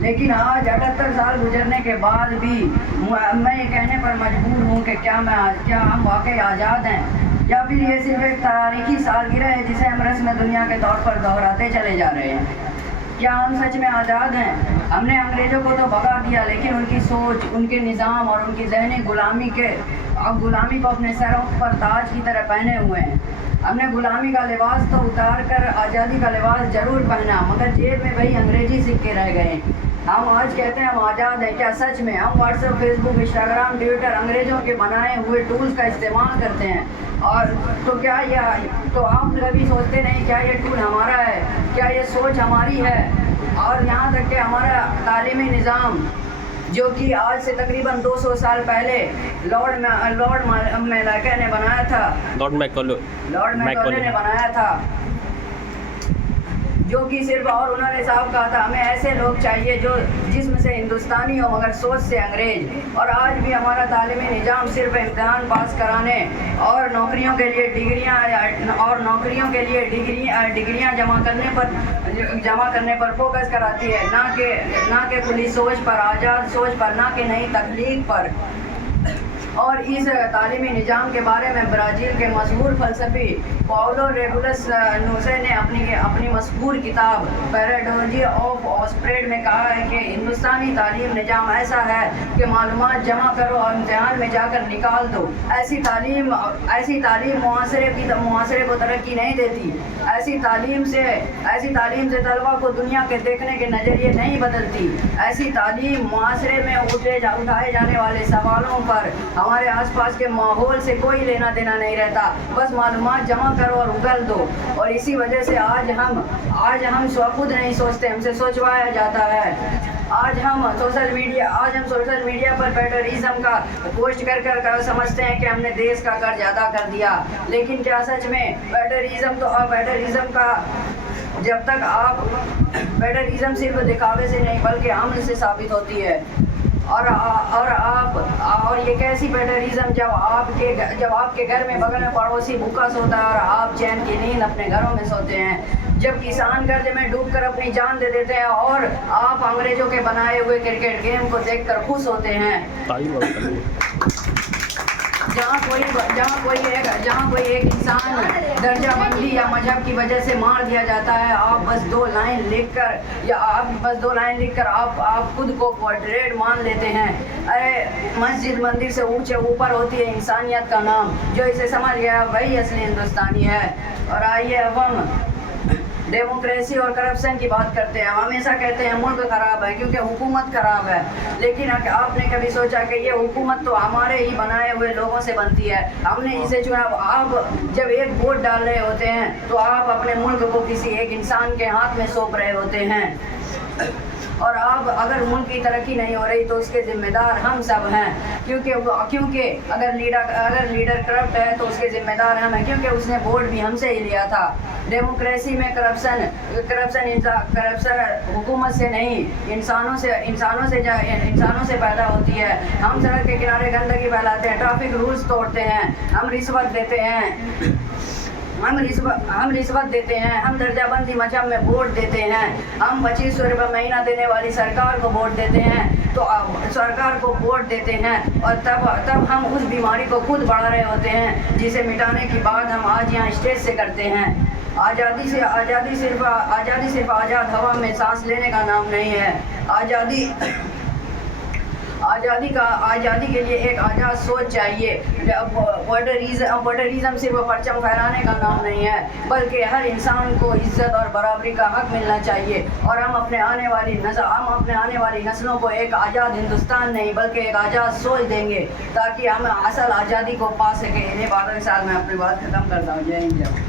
لیکن آج 78 سال گزرنے کے بعد بھی میں یہ کہنے پر مجبور ہوں کہ کیا ہم واقعی آزاد ہیں، یا پھر یہ صرف ایک تاریخی سالگرہ ہے جسے ہم رسم دنیا کے طور پر دہراتے چلے جا رہے ہیں۔ کیا ہم سچ میں آزاد ہیں؟ ہم نے انگریزوں کو تو بھگا دیا، لیکن ان کی سوچ، ان کے نظام اور ان کی ذہنی غلامی کو اپنے سروں پر تاج کی طرح پہنے ہوئے ہیں۔ ہم نے غلامی کا لباس تو اتار کر آزادی کا لباس ضرور پہنا، مگر جیب میں وہی انگریزی سکے رہ گئے۔ ہم آج کہتے ہیں ہم آزاد ہیں، کیا سچ میں؟ ہم واٹس ایپ، فیس بک، انسٹاگرام، ٹویٹر انگریزوں کے بنائے ہوئے ٹولز کا استعمال کرتے ہیں، اور تو آپ کبھی سوچتے نہیں کیا یہ ٹول ہمارا ہے، کیا یہ سوچ ہماری ہے؟ اور یہاں تک کہ ہمارا تعلیمی نظام، جو کہ آج سے تقریباً 200 سال پہلے لارڈ میکالے نے بنایا تھا، نے بنایا تھا، جو کہ صرف، اور انہوں نے صاحب کہا تھا ہمیں ایسے لوگ چاہیے جو جسم سے ہندوستانی ہو مگر سوچ سے انگریز۔ اور آج بھی ہمارا تعلیمی نظام صرف امتحان پاس کرانے اور نوکریوں کے لیے ڈگریاں جمع کرنے پر فوکس کراتی ہے، نہ کہ کھلی سوچ پر، آزاد سوچ پر، نہ کہ نئی تخلیق پر۔ اور اس تعلیمی نظام کے بارے میں برازیل کے مشہور فلسفی پاولو ریگولس نوسے نے اپنی مشہور کتاب پیراڈوجی آف آسپریڈ میں کہا ہے کہ ہندوستانی تعلیم نظام ایسا ہے کہ معلومات جمع کرو اور امتحان میں جا کر نکال دو۔ ایسی تعلیم معاشرے کو ترقی نہیں دیتی۔ ایسی تعلیم سے طلبا کو دنیا کے دیکھنے کے نظریے نہیں بدلتی۔ ایسی تعلیم معاشرے میں اٹھائے جانے والے سوالوں پر ہمارے آس پاس کے ماحول سے کوئی لینا دینا نہیں رہتا، بس معلومات جمع کرو اور اگل دو۔ اور اسی وجہ سے آج ہم خود نہیں سوچتے، ہم سے سوچوایا جاتا ہے۔ آج ہم سوشل میڈیا پر پیٹرنزم کا پوسٹ کر سمجھتے ہیں کہ ہم نے دیش کا قرض ادا کر دیا، لیکن کیا سچ میں؟ پیٹرنزم صرف دکھاوے سے نہیں بلکہ عمل سے ثابت ہوتی ہے۔ اور یہ کیسی پیٹرنزم جب آپ کے گھر میں بغل میں پڑوسی بھوکا سوتا ہے اور آپ چین کی نیند اپنے گھروں میں سوتے ہیں، جب کسان قرض میں ڈوب کر اپنی جان دے دیتے ہیں اور آپ انگریزوں کے بنائے ہوئے کرکٹ گیم کو دیکھ کر خوش ہوتے ہیں، جہاں کوئی ایک انسان درجہ بندی یا مذہب کی وجہ سے مار دیا جاتا ہے، آپ بس دو لائن لکھ کر آپ خود کو پورٹریٹ مان لیتے ہیں۔ ارے مسجد مندر سے اونچے اوپر ہوتی ہے انسانیت کا نام، جو اسے سمجھ گیا وہی اصلی ہندوستانی ہے۔ اور آئیے اب ہم ڈیموکریسی اور کرپشن کی بات کرتے ہیں۔ ہم ہمیشہ کہتے ہیں ملک خراب ہے کیونکہ حکومت خراب ہے، لیکن آپ نے کبھی سوچا کہ یہ حکومت تو ہمارے ہی بنائے ہوئے لوگوں سے بنتی ہے، ہم نے اسے چنا۔ آپ جب ایک ووٹ ڈال رہے ہوتے ہیں تو آپ اپنے ملک کو کسی ایک انسان کے ہاتھ میں سونپ رہے ہوتے ہیں، اور اگر ملک کی ترقی نہیں ہو رہی تو اس کے ذمہ دار ہم سب ہیں، کیونکہ اگر لیڈر کرپٹ ہے تو اس کے ذمہ دار ہم ہیں، کیونکہ اس نے ووٹ بھی ہم سے ہی لیا تھا۔ ڈیموکریسی میں کرپشن حکومت سے نہیں، انسانوں سے پیدا ہوتی ہے۔ ہم سڑک کے کنارے گندگی پھیلاتے ہیں، ٹریفک رولز توڑتے ہیں، ہم رشوت دیتے ہیں، ہم درجہ بندی مذہب میں ووٹ دیتے ہیں، ہم 2500 روپے مہینہ دینے والی سرکار کو ووٹ دیتے ہیں، اور تب ہم اس بیماری کو خود بڑھا رہے ہوتے ہیں جسے مٹانے کی بات ہم آج یہاں اسٹیج سے کرتے ہیں۔ آزادی صرف آزاد ہوا میں سانس لینے کا نام نہیں ہے۔ آزادی کے لیے ایک آزاد سوچ چاہیے۔ پیٹرنزم صرف پرچم پھہرانے کا نام نہیں ہے، بلکہ ہر انسان کو عزت اور برابری کا حق ملنا چاہیے، اور ہم اپنے آنے والی نسلوں کو ایک آزاد ہندوستان نہیں بلکہ ایک آزاد سوچ دیں گے، تاکہ ہم اصل آزادی کو پا سکیں۔ انہیں باتوں کے ساتھ میں اپنی بات ختم کرتا ہوں۔ جے ہند۔